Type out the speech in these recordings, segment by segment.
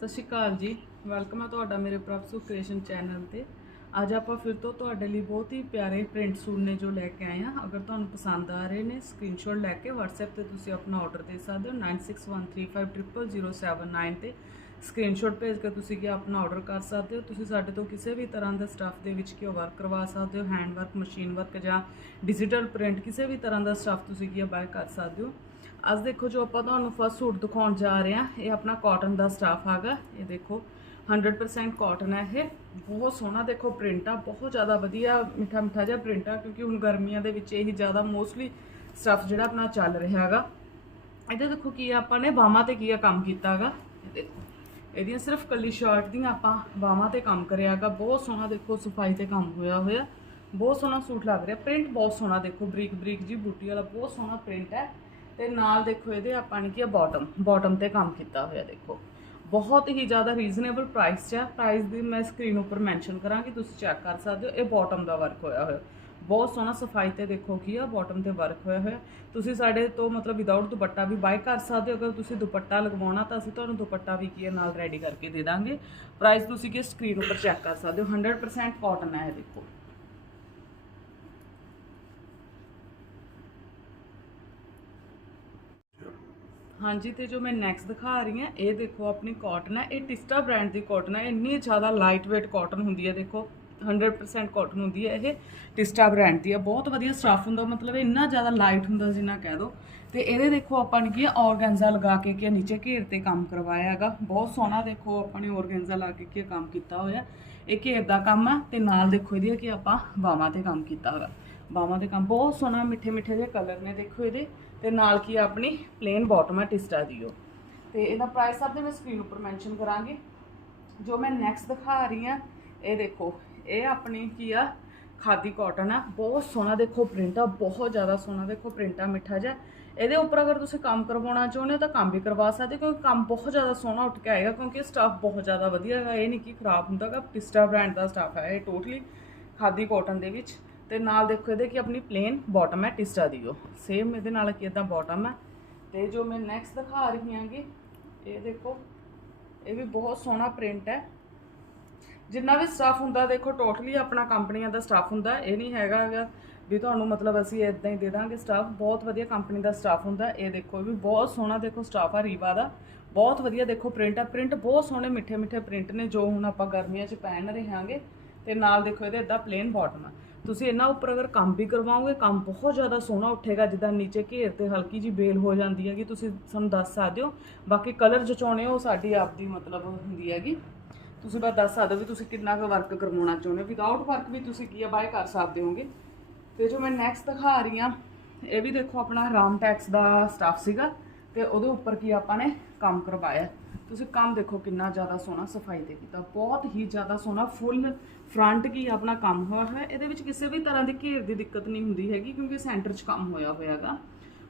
ਸਤਿ ਸ਼੍ਰੀ ਅਕਾਲ ਜੀ। ਵੈਲਕਮ ਹੈ ਤੁਹਾਡਾ ਮੇਰੇ ਪ੍ਰਭਸੂ ਕ੍ਰੀਏਸ਼ਨ ਚੈਨਲ ਤੇ। ਅੱਜ ਆਪਾਂ ਫਿਰ ਤੋਂ ਤੁਹਾਡੇ ਲਈ ਬਹੁਤ ਹੀ ਪਿਆਰੇ ਪ੍ਰਿੰਟ ਸੂਟ ਨੇ ਜੋ ਲੈ ਕੇ ਆਏ ਹਾਂ। ਅਗਰ ਤੁਹਾਨੂੰ ਪਸੰਦ ਆ ਰਹੇ ਨੇ ਸਕਰੀਨਸ਼ਾਟ ਲੈ ਕੇ WhatsApp ਤੇ ਤੁਸੀਂ ਆਪਣਾ ਆਰਡਰ ਦੇ ਸਕਦੇ ਹੋ 9613500079 ਤੇ। ਸਕਰੀਨਸ਼ਾਟ ਭੇਜ ਕੇ ਤੁਸੀਂ ਕੀ ਆਪਣਾ ਆਰਡਰ ਕਰ ਸਕਦੇ ਹੋ। ਤੁਸੀਂ ਸਾਡੇ ਤੋਂ ਕਿਸੇ ਵੀ ਤਰ੍ਹਾਂ ਦਾ ਸਟੱਫ ਦੇ ਵਿੱਚ ਕੀ ਵਰਕ ਕਰਵਾ ਸਕਦੇ ਹੋ ਹੈਂਡ ਵਰਕ ਮਸ਼ੀਨ ਵਰਕ ਜਾਂ ਡਿਜੀਟਲ ਪ੍ਰਿੰਟ ਕਿਸੇ ਵੀ ਤਰ੍ਹਾਂ ਦਾ ਸਟੱਫ ਤੁਸੀਂ ਕੀ ਬਾਏ ਕਰ ਸਕਦੇ ਹੋ। ਅੱਜ ਦੇਖੋ ਜੋ ਆਪਾਂ ਤੁਹਾਨੂੰ ਫਸਟ ਸੂਟ ਦਿਖਾਉਣ ਜਾ ਰਹੇ ਹਾਂ, ਇਹ ਆਪਣਾ ਕਾਟਨ ਦਾ ਸਟਾਫ ਹੈਗਾ। ਇਹ ਦੇਖੋ 100% ਕਾਟਨ ਹੈ ਇਹ। ਬਹੁਤ ਸੋਹਣਾ ਦੇਖੋ ਪ੍ਰਿੰਟ ਆ, ਬਹੁਤ ਜ਼ਿਆਦਾ ਵਧੀਆ, ਮਿੱਠਾ ਮਿੱਠਾ ਜਿਹਾ ਪ੍ਰਿੰਟ ਆ, ਕਿਉਂਕਿ ਹੁਣ ਗਰਮੀਆਂ ਦੇ ਵਿੱਚ ਇਹੀ ਜ਼ਿਆਦਾ ਮੋਸਟਲੀ ਸਟਾਫ ਜਿਹੜਾ ਆਪਣਾ ਚੱਲ ਰਿਹਾ ਹੈਗਾ। ਇਹਦੇ ਦੇਖੋ ਕੀ ਆ, ਆਪਾਂ ਨੇ ਬਾਹਾਂ ਤੇ ਕੀ ਆ ਕੰਮ ਕੀਤਾ ਹੈਗਾ। ਇਹ ਦੇਖੋ, ਇਹਦੀਆਂ ਸਿਰਫ ਕੱਲੀ ਸ਼ਰਟ ਦੀਆਂ ਆਪਾਂ ਬਾਹਾਂ ਤੇ ਕੰਮ ਕਰਿਆ ਹੈਗਾ। ਬਹੁਤ ਸੋਹਣਾ ਦੇਖੋ ਸਫ਼ਾਈ ਤੇ ਕੰਮ ਹੋਇਆ ਹੋਇਆ। ਬਹੁਤ ਸੋਹਣਾ ਸੂਟ ਲੱਗ ਰਿਹਾ। ਪ੍ਰਿੰਟ ਬਹੁਤ ਸੋਹਣਾ ਦੇਖੋ ਬਰੀਕ ਬਰੀਕ ਜੀ ਬੂਟੀ ਵਾਲਾ ਬਹੁਤ ਸੋਹਣਾ ਪ੍ਰਿੰਟ ਹੈ। ਤੇ ਨਾਲ ਦੇਖੋ ਇਹਦੇ ਆਪਾਂ ਨੇ ਕੀ ਆ ਬਾਟਮ ਬਾਟਮ ਤੇ ਕੰਮ ਕੀਤਾ ਹੋਇਆ ਦੇਖੋ। ਬਹੁਤ ਹੀ ਜ਼ਿਆਦਾ ਰੀਜ਼ਨੇਬਲ ਪ੍ਰਾਈਸ 'ਚ ਆ। ਪ੍ਰਾਈਸ ਦੀ ਮੈਂ ਸਕਰੀਨ ਉੱਪਰ ਮੈਂਸ਼ਨ ਕਰਾਂਗੀ, ਤੁਸੀਂ ਚੈੱਕ ਕਰ ਸਕਦੇ ਹੋ, ਇਹ ਬਾਟਮ ਦਾ ਵਰਕ ਹੋਇਆ ਹੋਇਆ। ਬਹੁਤ ਸੋਹਣਾ ਸਫ਼ਾਈ ਤੇ ਦੇਖੋ ਕੀ ਆ ਬਾਟਮ ਤੇ ਵਰਕ ਹੋਇਆ ਹੋਇਆ। ਤੁਸੀਂ ਸਾਡੇ ਤੋਂ ਮਤਲਬ ਵਿਦਆਊਟ ਦੁਪੱਟਾ ਵੀ ਬਾਈ ਕਰ ਸਕਦੇ ਹੋ, ਅਗਰ ਤੁਸੀਂ ਦੁਪੱਟਾ ਲਗਵਾਉਣਾ ਤਾਂ ਅਸੀਂ ਤੁਹਾਨੂੰ ਦੁਪੱਟਾ ਵੀ ਕੀ ਹੈ ਨਾਲ ਰੈਡੀ ਕਰਕੇ ਦੇ ਦਾਂਗੇ। ਪ੍ਰਾਈਸ ਤੁਸੀਂ ਕੀ ਸਕਰੀਨ ਉੱਪਰ ਚੈੱਕ ਕਰ ਸਕਦੇ ਹੋ। 100% ਕਾਟਨ ਹੈ ਇਹ ਦੇਖੋ। ਹਾਂਜੀ, ਤੇ ਜੋ ਮੈਂ ਨੈਕਸਟ ਦਿਖਾ ਰਹੀ ਹਾਂ, ਇਹ ਦੇਖੋ ਆਪਣੀ ਕਾਟਨ ਹੈ। ਇਹ ਟਿਸਟਾ ਬ੍ਰਾਂਡ ਦੀ ਕਾਟਨ ਹੈ। ਇੰਨੀ ਜ਼ਿਆਦਾ ਲਾਈਟ weight ਕਾਟਨ ਹੁੰਦੀ ਹੈ, ਦੇਖੋ। 100% ਕਾਟਨ ਹੁੰਦੀ ਹੈ, ਇਹ ਟਿਸਟਾ ਬ੍ਰਾਂਡ ਦੀ ਹੈ। ਬਹੁਤ ਵਧੀਆ ਸਟਫ ਹੁੰਦਾ, ਮਤਲਬ ਇੰਨਾ ਜ਼ਿਆਦਾ ਲਾਈਟ ਹੁੰਦਾ ਜਿੰਨਾ ਕਹਿ ਦੋ। ਤੇ ਇਹਦੇ ਦੇਖੋ ਆਪਾਂ ਨੇ ਕੀ ਆਰਗੈਂਜ਼ਾ ਲਗਾ ਕੇ ਕੀ ਨੀਚੇ ਘੇਰ ਤੇ ਕੰਮ ਕਰਵਾਇਆ ਹੈਗਾ। ਬਹੁਤ ਸੋਹਣਾ ਦੇਖੋ ਆਪਾਂ ਨੇ ਆਰਗੈਂਜ਼ਾ ਲਾ ਕੇ ਕੀ ਕੰਮ ਕੀਤਾ ਹੋਇਆ। ਇਹ ਘੇਰ ਦਾ ਕੰਮ ਆ ਤੇ ਨਾਲ ਦੇਖੋ ਇਹਦੀ ਕਿ ਆਪਾਂ ਬਾਹਾਂ ਤੇ ਕੰਮ ਕੀਤਾ ਹੋਇਆ। ਬਾਹਾਂ ਤੇ ਕੰਮ, ਬਹੁਤ ਸੋਹਣਾ ਮਿੱਠੇ ਮਿੱਠੇ ਜਿਹੇ ਕਲਰ ਨੇ, ਦੇਖੋ ਇਹਦੇ। ਤੇ ਨਾਲ ਕੀ ਆਪਣੀ ਪਲੇਨ ਬਾਟਮ ਹੈ ਟਿਸਟਾ ਦੀ ਉਹ। ਤੇ ਇਹਦਾ ਪ੍ਰਾਈਸ ਸਭ ਦੇ ਮੈਂ ਸਕਰੀਨ ਉੱਪਰ ਮੈਂਸ਼ਨ ਕਰਾਂਗੀ। ਜੋ ਮੈਂ ਨੈਕਸਟ ਦਿਖਾ ਰਹੀ ਹਾਂ ਇਹ ਦੇਖੋ, ਇਹ ਆਪਣੀ ਕੀ ਆ, ਖਾਦੀ ਕਾਟਨ ਆ। ਬਹੁਤ ਸੋਹਣਾ ਦੇਖੋ ਪ੍ਰਿੰਟ ਆ, ਬਹੁਤ ਜ਼ਿਆਦਾ ਸੋਹਣਾ ਦੇਖੋ ਪ੍ਰਿੰਟ ਆ, ਮਿੱਠਾ ਜਿਹਾ। ਇਹਦੇ ਉੱਪਰ ਅਗਰ ਤੁਸੀਂ ਕੰਮ ਕਰਵਾਉਣਾ ਚਾਹੁੰਦੇ ਹੋ ਤਾਂ ਕੰਮ ਵੀ ਕਰਵਾ ਸਕਦੇ ਹੋ, ਕਿਉਂਕਿ ਕੰਮ ਬਹੁਤ ਜ਼ਿਆਦਾ ਸੋਹਣਾ ਉੱਠ ਕੇ ਆਏਗਾ, ਕਿਉਂਕਿ ਸਟਾਫ ਬਹੁਤ ਜ਼ਿਆਦਾ ਵਧੀਆ ਹੈਗਾ। ਇਹ ਨਹੀਂ ਕਿ ਖਰਾਬ ਹੁੰਦਾਗਾ ਪਿਸਟਾ ਬ੍ਰਾਂਡ ਦਾ ਸਟਾਫ ਹੈ ਇਹ ਟੋਟਲੀ ਖਾਦੀ ਕਾਟਨ ਦੇ ਵਿੱਚ। ਤੇ ਨਾਲ ਦੇਖੋ ਇਹਦੇ ਕਿ ਆਪਣੀ ਪਲੇਨ ਬਾਟਮ ਹੈ, ਟਿਸਟਾ ਦੀ ਉਹ ਸੇਮ ਇਹਦੇ ਨਾਲ ਕੀ ਇਦਾਂ ਬਾਟਮ ਹੈ। ਤੇ ਜੋ ਮੈਂ ਨੈਕਸਟ ਦਿਖਾ ਰਹੀ ਹਾਂਗੀ, ਇਹ ਦੇਖੋ, ਇਹ ਵੀ ਬਹੁਤ ਸੋਹਣਾ ਪ੍ਰਿੰਟ ਹੈ। ਜਿੰਨਾ ਵੀ ਸਟਾਫ ਹੁੰਦਾ, ਦੇਖੋ ਟੋਟਲੀ ਆਪਣਾ ਕੰਪਨੀਆਂ ਦਾ ਸਟਾਫ ਹੁੰਦਾ। ਇਹ ਨਹੀਂ ਹੈਗਾ ਵੀ ਤੁਹਾਨੂੰ ਮਤਲਬ ਅਸੀਂ ਇਦਾਂ ਹੀ ਦੇ ਦਾਂਗੇ ਸਟਾਫ ਬਹੁਤ ਵਧੀਆ ਕੰਪਨੀ ਦਾ ਸਟਾਫ ਹੁੰਦਾ। ਇਹ ਦੇਖੋ, ਇਹ ਵੀ ਬਹੁਤ ਸੋਹਣਾ ਦੇਖੋ ਸਟਾਫ ਆ ਰੀਵਾ ਦਾ। ਬਹੁਤ ਵਧੀਆ ਦੇਖੋ ਪ੍ਰਿੰਟ ਆ। ਪ੍ਰਿੰਟ ਬਹੁਤ ਸੋਹਣੇ ਮਿੱਠੇ ਮਿੱਠੇ ਪ੍ਰਿੰਟ ਨੇ ਜੋ ਹੁਣ ਆਪਾਂ ਗਰਮੀਆਂ 'ਚ ਪਹਿਨ ਰਹੇ ਹਾਂਗੇ। ਤੇ ਨਾਲ ਦੇਖੋ ਇਹਦੇ ਇਦਾਂ ਪਲੇਨ ਬਾਟਮ ਆ। ਤੁਸੀਂ ਇਹਨਾਂ ਉੱਪਰ ਅਗਰ ਕੰਮ ਵੀ ਕਰਵਾਓਗੇ, ਕੰਮ ਬਹੁਤ ਜ਼ਿਆਦਾ ਸੋਹਣਾ ਉੱਠੇਗਾ, ਜਿੱਦਾਂ ਨੀਚੇ ਘੇਰ ਤੇ ਹਲਕੀ ਜੀ ਬੇਲ ਹੋ ਜਾਂਦੀ ਹੈਗੀ, ਤੁਸੀਂ ਸਾਨੂੰ ਦੱਸ ਸਕਦੇ ਹੋ। ਬਾਕੀ ਕਲਰ ਜਚਾਉਣੇ ਉਹ ਸਾਡੀ ਆਪਦੀ ਮਤਲਬ ਹੁੰਦੀ ਹੈਗੀ। ਤੁਸੀਂ ਬਸ ਦੱਸ ਸਕਦੇ ਹੋ ਵੀ ਤੁਸੀਂ ਕਿੰਨਾ ਕੁ ਵਰਕ ਕਰਵਾਉਣਾ ਚਾਹੁੰਦੇ ਹੋ। ਵਿਦਆਊਟ ਵਰਕ ਵੀ ਤੁਸੀਂ ਕੀ ਆ ਬਾਏ ਕਰ ਸਕਦੇ ਹੋਗੇ। ਤੇ ਜੋ ਮੈਂ ਨੈਕਸਟ ਦਿਖਾ ਰਹੀ ਹਾਂ, ਇਹ ਵੀ ਦੇਖੋ ਆਪਣਾ ਰਾਮ ਟੈਕਸ ਦਾ ਸਟਾਫ ਸੀਗਾ, ਤੇ ਉਹਦੇ ਉੱਪਰ ਕੀ ਆਪਾਂ ਨੇ ਕੰਮ ਕਰਵਾਇਆ। ਤੁਸੀਂ ਕੰਮ ਦੇਖੋ ਕਿੰਨਾ ਜ਼ਿਆਦਾ ਸੋਹਣਾ ਸਫ਼ਾਈ ਤੇ ਕੀਤਾ, ਬਹੁਤ ਹੀ ਜ਼ਿਆਦਾ ਸੋਹਣਾ ਫੁੱਲ ਫਰੰਟ ਕੀ ਆਪਣਾ ਕੰਮ ਹੋਇਆ ਹੋਇਆ, ਇਹਦੇ ਵਿੱਚ ਕਿਸੇ ਵੀ ਤਰ੍ਹਾਂ ਦੀ ਘੇਰ ਦੀ ਦਿੱਕਤ ਨਹੀਂ ਹੁੰਦੀ ਹੈਗੀ ਕਿਉਂਕਿ ਸੈਂਟਰ 'ਚ ਕੰਮ ਹੋਇਆ ਹੋਇਆ ਹੈਗਾ।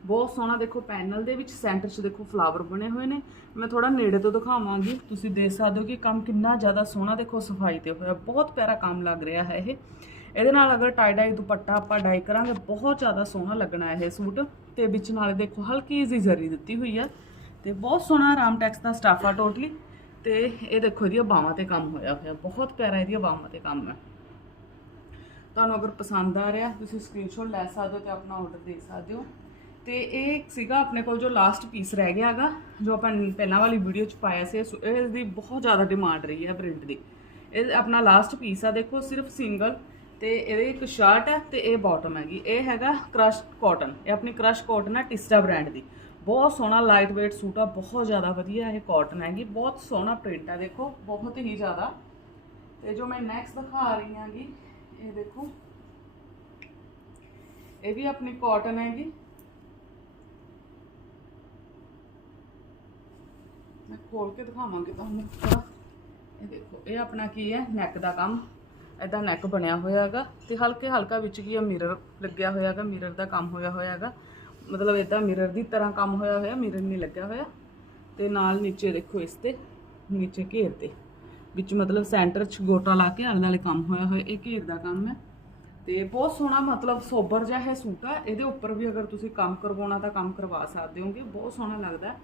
ਬਹੁਤ ਸੋਹਣਾ ਦੇਖੋ ਪੈਨਲ ਦੇ ਵਿੱਚ ਸੈਂਟਰ 'ਚ ਦੇਖੋ ਫਲਾਵਰ ਬਣੇ ਹੋਏ ਨੇ। ਮੈਂ ਥੋੜਾ ਨੇੜੇ ਤੋਂ ਦਿਖਾਵਾਂਗੀ, ਤੁਸੀਂ ਦੇਖ ਸਕਦੇ ਹੋ ਕਿ ਕੰਮ ਕਿੰਨਾ ਜ਼ਿਆਦਾ ਸੋਹਣਾ ਦੇਖੋ ਸਫ਼ਾਈ ਤੇ ਹੋਇਆ, ਬਹੁਤ ਪਿਆਰਾ ਕੰਮ ਲੱਗ ਰਿਹਾ ਹੈ ਇਹ। ਇਹਦੇ ਨਾਲ ਅਗਰ ਟਾਈ ਡਾਈ ਦੁਪੱਟਾ ਆਪਾਂ ਡਾਈ ਕਰਾਂਗੇ, ਬਹੁਤ ਜ਼ਿਆਦਾ ਸੋਹਣਾ ਲੱਗਣਾ ਹੈ ਇਹ ਸੂਟ। ਤੇ ਵਿੱਚ ਨਾਲੇ ਦੇਖੋ ਹਲਕੀ ਜਿਹੀ ਜ਼ਰੀ ਦਿੱਤੀ ਹੋਈ ਆ। ਤੇ ਬਹੁਤ ਸੋਹਣਾ ਆਰਾਮ ਟੈਕਸ ਦਾ ਸਟਾਫ ਆ ਟੋਟਲੀ ਤੇ ਇਹ ਦੇਖੋ ਇਹਦੀਆਂ ਬਾਹਾਂ ਤੇ ਕੰਮ ਹੋਇਆ ਹੋਇਆ, ਬਹੁਤ ਪਿਆਰਾ ਇਹਦੀਆਂ ਬਾਹਾਂ ਤੇ ਕੰਮ ਹੈ। ਤੁਹਾਨੂੰ ਅਗਰ ਪਸੰਦ ਆ ਰਿਹਾ, ਤੁਸੀਂ ਸਕਰੀਨਸ਼ਾਟ ਲੈ ਸਕਦੇ ਹੋ ਤੇ ਆਪਣਾ ਆਰਡਰ ਦੇ ਸਕਦੇ ਹੋ। ਤੇ ਇਹ ਸੀਗਾ ਆਪਣੇ ਕੋਲ ਜੋ ਲਾਸਟ ਪੀਸ ਰਹਿ ਗਿਆ ਹੈਗਾ, ਜੋ ਆਪਾਂ ਪਹਿਲਾਂ ਵਾਲੀ ਵੀਡੀਓ ਚ ਪਾਇਆ ਸੀ, ਇਸ ਦੀ ਬਹੁਤ ਜ਼ਿਆਦਾ ਡਿਮਾਂਡ ਰਹੀ ਹੈ ਪ੍ਰਿੰਟ ਦੀ। ਇਹ ਆਪਣਾ ਲਾਸਟ ਪੀਸ ਆ, ਦੇਖੋ ਸਿਰਫ ਸਿੰਗਲ ਤੇ ਇਹਦੇ ਇੱਕ ਸ਼ਰਟ ਹੈ ਤੇ ਇਹ ਬਾਟਮ ਹੈਗੀ। ਇਹ ਹੈਗਾ ਕ੍ਰਸ਼ ਕਾਟਨ ਇਹ ਆਪਣੀ ਕ੍ਰਸ਼ ਕਾਟਨ ਹੈ ਟਿਸਟਾ ਬ੍ਰਾਂਡ ਦੀ। ਬਹੁਤ ਸੋਹਣਾ ਲਾਈਟ weight ਸੂਟ ਆ ਬਹੁਤ ਜ਼ਿਆਦਾ ਵਧੀਆ ਇਹ ਕਾਟਨ ਹੈਗੀ ਬਹੁਤ ਸੋਹਣਾ ਪ੍ਰਿੰਟ ਹੈ ਦੇਖੋ ਬਹੁਤ ਹੀ ਜ਼ਿਆਦਾ ਤੇ ਜੋ ਮੈਂ ਨੈਕਸਟ ਦਿਖਾ ਰਹੀ ਹਾਂਗੀ ਇਹ ਦੇਖੋ ਇਹ ਵੀ ਆਪਣੀ ਕਾਟਨ ਹੈਗੀ ਮੈਂ ਖੋਲ ਕੇ ਦਿਖਾਵਾਂਗੀ ਤੁਹਾਨੂੰ ਥੋੜਾ ਇਹ ਦੇਖੋ ਇਹ ਆਪਣਾ ਕੀ ਹੈ ਨੈਕ ਦਾ ਕੰਮ ਐਦਾਂ ਨੈਕ ਬਣਿਆ ਹੋਇਆ ਹੈਗਾ ਤੇ ਹਲਕੇ ਹਲਕਾ ਵਿੱਚ ਕੀ ਹੈ ਮਿਰਰ ਲੱਗਿਆ ਹੋਇਆ ਹੈਗਾ ਮਿਰਰ ਦਾ ਕੰਮ ਹੋਇਆ ਹੋਇਆ ਹੈਗਾ ਮਤਲਬ ਇਦਾਂ ਮਿਰਰ ਦੀ ਤਰ੍ਹਾਂ ਕੰਮ ਹੋਇਆ ਹੋਇਆ ਮਿਰਰ ਨਹੀਂ ਲੱਗਿਆ ਹੋਇਆ। ਤੇ ਨਾਲ ਨੀਚੇ ਦੇਖੋ ਇਸ ਤੇ, ਨੀਚੇ ਘੇਰ ਤੇ। ਵਿੱਚ ਮਤਲਬ ਸੈਂਟਰ 'ਚ ਗੋਟਾ ਲਾ ਕੇ ਆਲੇ ਨਾਲੇ ਕੰਮ ਹੋਇਆ ਹੋਇਆ, ਇਹ ਘੇਰ ਦਾ ਕੰਮ ਹੈ। ਤੇ ਬਹੁਤ ਸੋਹਣਾ ਮਤਲਬ ਸੋਬਰ ਜਿਹਾ ਹੈ ਸੂਟ ਆ। ਇਹਦੇ ਉੱਪਰ ਵੀ ਅਗਰ ਤੁਸੀਂ ਕੰਮ ਕਰਵਾਉਣਾ ਤਾਂ ਕੰਮ ਕਰਵਾ ਸਕਦੇ ਹੋਗੇ। ਬਹੁਤ ਸੋਹਣਾ ਲੱਗਦਾ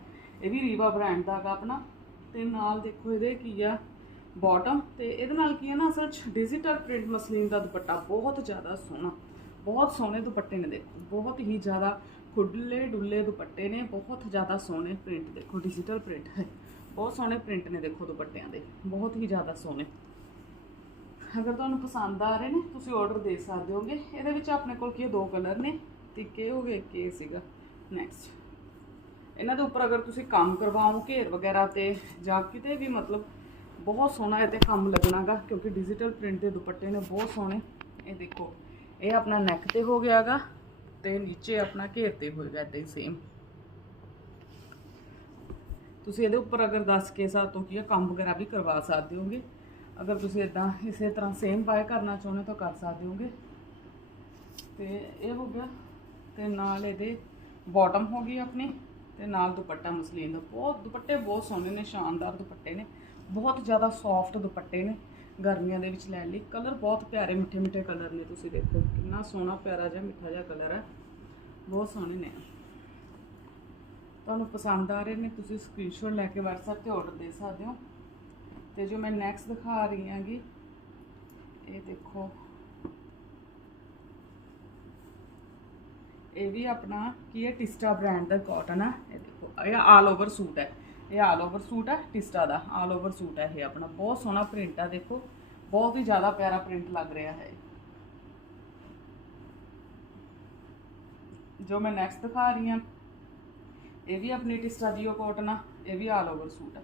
ਇਹ ਵੀ ਰੀਵਾ ਬ੍ਰਾਂਡ ਦਾ ਹੈਗਾ ਆਪਣਾ। ਤੇ ਨਾਲ ਦੇਖੋ ਇਹਦੇ ਕੀ ਆ ਬਾਟਮ ਤੇ ਇਹਦੇ ਨਾਲ ਕੀ ਹੈ ਨਾ, ਅਸਲ 'ਚ ਡਿਜੀਟਲ ਪ੍ਰਿੰਟ ਮਸਲੀਨ ਦਾ ਦੁਪੱਟਾ ਬਹੁਤ ਜ਼ਿਆਦਾ ਸੋਹਣਾ। ਬਹੁਤ ਸੋਹਣੇ ਦੁਪੱਟੇ ਨੇ ਦੇਖੋ। ਬਹੁਤ ਹੀ ਜ਼ਿਆਦਾ ਖੁੱਲੇ ਡੁੱਲੇ ਦੁਪੱਟੇ ਨੇ, ਬਹੁਤ ਜ਼ਿਆਦਾ ਸੋਹਣੇ ਪ੍ਰਿੰਟ ਦੇਖੋ ਡਿਜੀਟਲ ਪ੍ਰਿੰਟ ਹੈ। ਬਹੁਤ ਸੋਹਣੇ ਪ੍ਰਿੰਟ ਨੇ ਦੇਖੋ ਦੁਪੱਟਿਆਂ ਦੇ, ਬਹੁਤ ਹੀ ਜ਼ਿਆਦਾ ਸੋਹਣੇ। ਅਗਰ ਤੁਹਾਨੂੰ ਪਸੰਦ ਆ ਰਹੇ ਨੇ, ਤੁਸੀਂ ਆਰਡਰ ਦੇ ਸਕਦੇ ਹੋਗੇ। ਇਹਦੇ ਵਿੱਚ ਆਪਣੇ ਕੋਲ ਕੀ ਦੋ ਕਲਰ ਨੇ, ਤੇ ਇੱਕ ਹੋ ਗਏ ਇੱਕ ਸੀਗਾ। ਨੈਕਸਟ ਇਹਨਾਂ ਦੇ ਉੱਪਰ ਅਗਰ ਤੁਸੀਂ ਕੰਮ ਕਰਵਾਓ ਘੇਰ ਵਗੈਰਾ ਤੇ ਜਾਂ ਕਿਤੇ ਵੀ, ਮਤਲਬ ਬਹੁਤ ਸੋਹਣਾ ਇਹ ਤੇ ਕੰਮ ਲੱਗਣਾਗਾ, ਕਿਉਂਕਿ ਡਿਜੀਟਲ ਪ੍ਰਿੰਟ ਦੇ ਦੁਪੱਟੇ ਨੇ, ਬਹੁਤ ਸੋਹਣੇ। ਇਹ ਦੇਖੋ, ਇਹ ਆਪਣਾ ਨੈਕ ਤੇ ਹੋ ਗਿਆਗਾ। ਤੇ ਨੀਚੇ ਆਪਣਾ ਘੇਰ ਹੋਏਗਾ ਇਦਾਂ ਹੀ ਸੇਮ ਤੁਸੀਂ ਇਹਦੇ ਉੱਪਰ ਅਗਰ 10 ਕੇ ਸਾਥ ਤੋਂ ਕੀ ਹੈ ਕੰਮ ਵਗੈਰਾ ਵੀ ਕਰਵਾ ਸਕਦੇ ਹੋਗੇ। ਅਗਰ ਤੁਸੀਂ ਇਦਾਂ ਇਸੇ ਤਰ੍ਹਾਂ ਸੇਮ ਬਾਏ ਕਰਨਾ ਚਾਹੁੰਦੇ ਤਾਂ ਕਰ ਸਕਦੇ ਹੋਗੇ। ਤੇ ਇਹ ਹੋ ਗਿਆ, ਤੇ ਨਾਲ ਇਹਦੇ ਬਾਟਮ ਹੋ ਗਈ ਆਪਣੀ, ਤੇ ਨਾਲ ਦੁਪੱਟਾ ਮਸਲੀਨ ਦਾ। ਬਹੁਤ ਦੁਪੱਟੇ ਬਹੁਤ ਸੋਹਣੇ ਨੇ, ਸ਼ਾਨਦਾਰ ਦੁਪੱਟੇ ਨੇ। ਬਹੁਤ ਜ਼ਿਆਦਾ ਸੌਫਟ ਦੁਪੱਟੇ ਨੇ। ਗਰਮੀਆਂ ਦੇ ਵਿੱਚ ਲੈਣ ਲਈ। ਕਲਰ ਬਹੁਤ ਪਿਆਰੇ, ਮਿੱਠੇ ਮਿੱਠੇ ਕਲਰ ਨੇ ਤੁਸੀਂ ਦੇਖੋ। ਕਿੰਨਾ ਸੋਹਣਾ, ਪਿਆਰਾ ਜਿਹਾ, ਮਿੱਠਾ ਜਿਹਾ ਕਲਰ ਹੈ। ਬਹੁਤ ਸੋਹਣੇ ਨੇ। ਤੁਹਾਨੂੰ ਪਸੰਦ ਆ ਰਹੇ ਨੇ, ਤੁਸੀਂ ਸਕਰੀਨਸ਼ਾਟ ਲੈ ਕੇ WhatsApp ਤੇ ਆਰਡਰ ਦੇ ਸਕਦੇ ਹੋ। ਤੇ ਜੋ ਮੈਂ ਨੈਕਸਟ ਦਿਖਾ ਰਹੀ ਹਾਂਗੀ, ਇਹ ਦੇਖੋ। ਇਹ ਵੀ ਆਪਣਾ ਕੀ ਹੈ ਟਿਸਟਾ ਬ੍ਰਾਂਡ ਦਾ ਕਾਟਨ ਹੈ ਇਹ ਦੇਖੋ, ਇਹ ਆਲ ਓਵਰ ਸੂਟ ਹੈ। ਇਹ ਆਲ ਓਵਰ ਸੂਟ ਹੈ, ਟਿਸਟਾ ਦਾ ਆਲ ਓਵਰ ਸੂਟ ਹੈ ਇਹ ਆਪਣਾ। ਬਹੁਤ ਸੋਹਣਾ ਪ੍ਰਿੰਟ ਆ, ਦੇਖੋ। ਬਹੁਤ ਹੀ ਜ਼ਿਆਦਾ ਪਿਆਰਾ ਪ੍ਰਿੰਟ ਲੱਗ ਰਿਹਾ ਹੈ ਜੋ ਮੈਂ ਨੈਕਸਟ ਦਿਖਾ ਰਹੀ ਹਾਂ, ਇਹ ਵੀ ਆਪਣੀ ਟਿਸਟਾ ਦੀ ਕੋਟਨ ਆ ਇਹ ਵੀ ਆਲ ਓਵਰ ਸੂਟ ਆ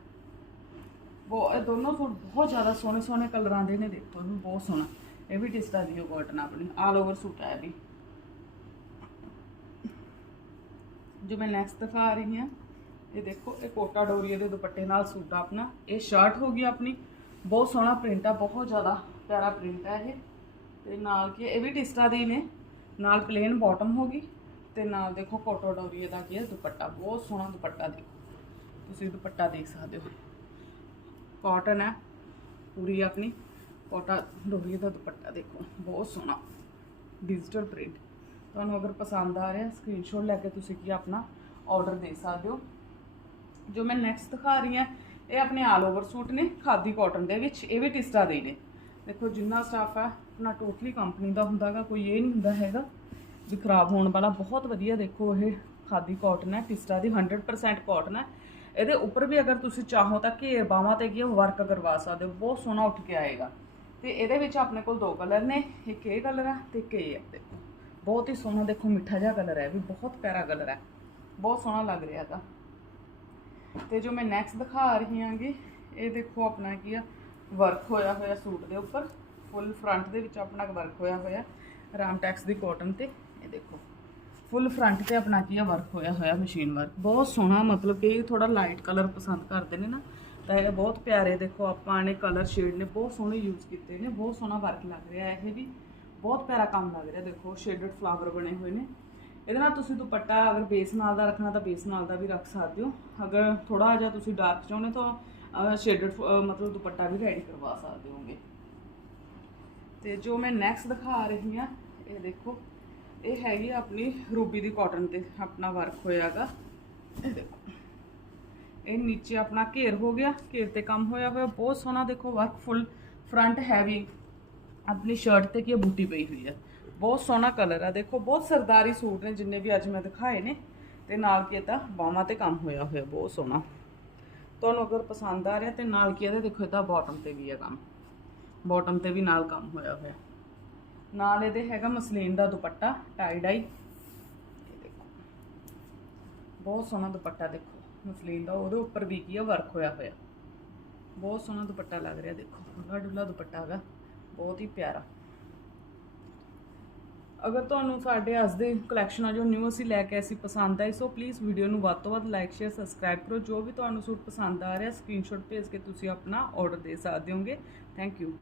ਉਹ ਇਹ ਦੋਨੋਂ ਸੂਟ ਬਹੁਤ ਜ਼ਿਆਦਾ ਸੋਹਣੇ ਸੋਹਣੇ ਕਲਰਾਂ ਦੇ ਨੇ, ਦੇਖੋ ਇਹਨੂੰ, ਬਹੁਤ ਸੋਹਣਾ। ਇਹ ਵੀ ਟਿਸਟਾ ਦੀ ਕਾਟਨ ਆਪਣੀ ਆਲ ਓਵਰ ਸੂਟ ਹੈ ਇਹ ਵੀ। ਜੋ ਮੈਂ ਨੈਕਸਟ ਦਿਖਾ ਰਹੀ ਹਾਂ ਇਹ ਦੇਖੋ, ਇਹ ਕੋਟਾ ਡੋਰੀਏ ਦੇ ਦੁਪੱਟੇ ਨਾਲ ਸੂਟ ਆ ਆਪਣਾ। ਇਹ ਸ਼ਰਟ ਹੋ ਗਈ ਆਪਣੀ। ਬਹੁਤ ਸੋਹਣਾ ਪ੍ਰਿੰਟ ਆ, ਬਹੁਤ ਜ਼ਿਆਦਾ ਪਿਆਰਾ ਪ੍ਰਿੰਟ ਹੈ ਇਹ। ਤੇ ਨਾਲ ਕੀ ਇਹ ਵੀ ਟਿਸਟਾ ਦੇ ਨੇ। ਨਾਲ ਪਲੇਨ ਬਾਟਮ ਹੋ ਗਈ। ਤੇ ਨਾਲ ਦੇਖੋ ਕੋਟਾ ਡੋਰੀਏ ਦਾ ਕੀ ਹੈ ਦੁਪੱਟਾ। ਬਹੁਤ ਸੋਹਣਾ ਦੁਪੱਟਾ ਦੇਖੋ। ਤੁਸੀਂ ਦੁਪੱਟਾ ਦੇਖ ਸਕਦੇ ਹੋ। ਕਾਟਨ ਹੈ ਪੂਰੀ ਆਪਣੀ। ਕੋਟਾ ਡੋਰੀਏ ਦਾ ਦੁਪੱਟਾ ਦੇਖੋ। ਬਹੁਤ ਸੋਹਣਾ। ਡਿਜੀਟਲ ਪ੍ਰਿੰਟ ਤੁਹਾਨੂੰ ਅਗਰ ਪਸੰਦ ਆ ਰਿਹਾ ਸਕਰੀਨਸ਼ਾਟ ਲੈ ਕੇ ਤੁਸੀਂ ਕੀ ਆਪਣਾ ਆਰਡਰ ਦੇ ਸਕਦੇ ਹੋ। ਜੋ ਮੈਂ ਨੈਕਸਟ ਦਿਖਾ ਰਹੀ ਹਾਂ, ਇਹ ਆਪਣੇ ਆਲ ਓਵਰ ਸੂਟ ਨੇ, ਖਾਦੀ ਕਾਟਨ ਦੇ ਵਿੱਚ, ਇਹ ਵੀ ਟਿਸਟਾ ਦੇ ਨੇ। ਦੇਖੋ ਜਿੰਨਾ ਸਟਾਫ ਹੈ ਆਪਣਾ ਟੋਟਲੀ ਕੰਪਨੀ ਦਾ ਹੁੰਦਾਗਾ, ਕੋਈ ਇਹ ਨਹੀਂ ਹੁੰਦਾ ਹੈਗਾ ਵੀ ਖਰਾਬ ਹੋਣ ਵਾਲਾ। ਬਹੁਤ ਵਧੀਆ ਦੇਖੋ ਇਹ ਖਾਦੀ ਕਾਟਨ ਹੈ, ਟਿਸਟਾ ਦੀ 100% ਕਾਟਨ ਹੈ। ਇਹਦੇ ਉੱਪਰ ਵੀ ਅਗਰ ਤੁਸੀਂ ਚਾਹੋ ਤਾਂ ਘੇਰ ਬਾਹਾਂ ਤੇ ਕੀ ਵਰਕ ਕਰਵਾ ਸਕਦੇ ਹੋ, ਬਹੁਤ ਸੋਹਣਾ ਉੱਠ ਕੇ ਆਏਗਾ। ਤੇ ਇਹਦੇ ਵਿੱਚ ਆਪਣੇ ਕੋਲ ਦੋ ਕਲਰ ਨੇ, ਇੱਕ ਇਹ ਕਲਰ ਆ ਤੇ ਇੱਕ ਇਹ ਹੈ ਦੇਖੋ। ਬਹੁਤ ਹੀ ਸੋਹਣਾ ਦੇਖੋ ਮਿੱਠਾ ਜਿਹਾ ਕਲਰ ਹੈ, ਇਹ ਵੀ ਬਹੁਤ ਪਿਆਰਾ ਕਲਰ ਹੈ। ਬਹੁਤ ਸੋਹਣਾ ਲੱਗ ਰਿਹਾ ਹੈਗਾ। ਤੇ ਜੋ ਮੈਂ ਨੈਕਸਟ ਦਿਖਾ ਰਹੀ ਹਾਂਗੀ, ਇਹ ਦੇਖੋ ਆਪਣਾ ਕੀ ਆ ਵਰਕ ਹੋਇਆ ਹੋਇਆ ਸੂਟ ਦੇ ਉੱਪਰ ਫੁੱਲ ਫਰੰਟ ਦੇ ਵਿੱਚ ਆਪਣਾ ਵਰਕ ਹੋਇਆ ਹੋਇਆ ਰਾਮਟੈਕਸ ਦੀ ਕਾਟਨ ਤੇ, ਇਹ ਦੇਖੋ ਫੁੱਲ ਫਰੰਟ ਤੇ ਆਪਣਾ ਕੀ ਆ ਵਰਕ ਹੋਇਆ ਹੋਇਆ ਮਸ਼ੀਨ ਵਰਕ ਬਹੁਤ ਸੋਹਣਾ, ਮਤਲਬ ਕਿ ਇਹ ਥੋੜਾ ਲਾਈਟ ਕਲਰ ਪਸੰਦ ਕਰਦੇ ਨੇ ਨਾ, ਤਾਂ ਇਹ ਬਹੁਤ ਪਿਆਰੇ ਦੇਖੋ, ਆਪਾਂ ਨੇ ਕਲਰ ਸ਼ੇਡ ਨੇ ਬਹੁਤ ਸੋਹਣੇ ਯੂਜ਼ ਕੀਤੇ ਨੇ, ਬਹੁਤ ਸੋਹਣਾ ਵਰਕ ਲੱਗ ਰਿਹਾ, ਇਹ ਵੀ ਬਹੁਤ ਪਿਆਰਾ ਕੰਮ ਲੱਗ ਰਿਹਾ, ਦੇਖੋ ਸ਼ੇਡਡ ਫਲਾਵਰ ਬਣੇ ਹੋਏ ਨੇ ਇਹਦੇ ਨਾਲ ਤੁਸੀਂ ਦੁਪੱਟਾ ਅਗਰ ਬੇਸ ਨਾਲ ਦਾ ਰੱਖਣਾ ਤਾਂ ਬੇਸ ਨਾਲ ਦਾ ਵੀ ਰੱਖ ਸਕਦੇ ਹੋ। ਅਗਰ ਥੋੜਾ ਜਿਹਾ ਤੁਸੀਂ ਡਾਰਕ ਚਾਹੁੰਦੇ ਤਾਂ ਸ਼ੇਡਡ ਮਤਲਬ ਦੁਪੱਟਾ ਵੀ ਰੈਡੀ ਕਰਵਾ ਸਕਦੇ ਹੋਗੇ ਤੇ ਜੋ ਮੈਂ ਨੈਕਸਟ ਦਿਖਾ ਰਹੀ ਹਾਂ, ਇਹ ਦੇਖੋ, ਇਹ ਹੈਗੀ ਆ ਆਪਣੀ ਰੂਬੀ ਦੀ ਕਾਟਨ ਤੇ ਆਪਣਾ ਵਰਕ ਹੋਇਆਗਾ। ਇਹ ਦੇਖੋ, ਇਹ ਨੀਚੇ ਆਪਣਾ ਘੇਰ ਹੋ ਗਿਆ, ਘੇਰ ਤੇ ਕੰਮ ਹੋਇਆ ਹੋਇਆ, ਬਹੁਤ ਸੋਹਣਾ ਦੇਖੋ ਵਰਕ ਫੁੱਲ ਫਰੰਟ ਹੈਵੀ ਆਪਣੀ ਸ਼ਰਟ ਤੇ ਕੀ ਬੂਟੀ ਪਈ ਹੋਈ ਹੈ। ਬਹੁਤ ਸੋਹਣਾ ਕਲਰ ਆ। ਦੇਖੋ, ਬਹੁਤ ਸਰਦਾਰੀ ਸੂਟ ਨੇ ਜਿੰਨੇ ਵੀ ਅੱਜ ਮੈਂ ਦਿਖਾਏ ਨੇ। ਤੇ ਨਾਲ ਕੀ ਇਹਦਾ ਬਾਹਾਂ ਤੇ ਕੰਮ ਹੋਇਆ ਹੋਇਆ, ਬਹੁਤ ਸੋਹਣਾ। ਤੁਹਾਨੂੰ ਅਗਰ ਪਸੰਦ ਆ ਰਿਹਾ ਤੇ ਨਾਲ ਕੀ ਇਹਦੇ ਦੇਖੋ ਇਹਦਾ ਬਾਟਮ ਤੇ ਵੀ ਹੈ ਕੰਮ। ਬਾਟਮ ਤੇ ਵੀ ਨਾਲ ਕੰਮ ਹੋਇਆ ਹੋਇਆ। ਨਾਲ ਇਹਦੇ ਹੈਗਾ ਮਸਲੀਨ ਦਾ ਦੁਪੱਟਾ ਟਾਈ ਡਾਈ ਦੇਖੋ। ਬਹੁਤ ਸੋਹਣਾ ਦੁਪੱਟਾ ਦੇਖੋ, ਮਸਲੀਨ ਦਾ। ਉਹਦੇ ਉੱਪਰ ਵੀ ਕੀ ਆ ਵਰਕ ਹੋਇਆ ਹੋਇਆ। ਬਹੁਤ ਸੋਹਣਾ ਦੁਪੱਟਾ ਲੱਗ ਰਿਹਾ, ਦੇਖੋ। ਡੁੱਲਾ ਡੁੱਲਾ ਦੁਪੱਟਾ ਹੈਗਾ। ਬਹੁਤ ਹੀ ਪਿਆਰਾ। ਅਗਰ ਤੁਹਾਨੂੰ ਸਾਡੇ ਅੱਜ ਦੇ ਕਲੈਕਸ਼ਨ ਆ ਜੋ ਨਿਊ ਅਸੀਂ ਲੈ ਕੇ ਅਸੀਂ ਪਸੰਦ ਆਈ ਸੋ ਪਲੀਜ਼ ਵੀਡੀਓ ਨੂੰ ਵੱਧ ਤੋਂ ਵੱਧ ਲਾਈਕ ਸ਼ੇਅਰ ਸਬਸਕ੍ਰਾਈਬ ਕਰੋ। ਜੋ ਵੀ ਤੁਹਾਨੂੰ ਸੂਟ ਪਸੰਦ ਆ ਰਿਹਾ ਸਕਰੀਨਸ਼ਾਟ ਭੇਜ ਕੇ ਤੁਸੀਂ ਆਪਣਾ ਆਰਡਰ ਦੇ ਸਕਦੇ ਹੋਗੇ। Thank you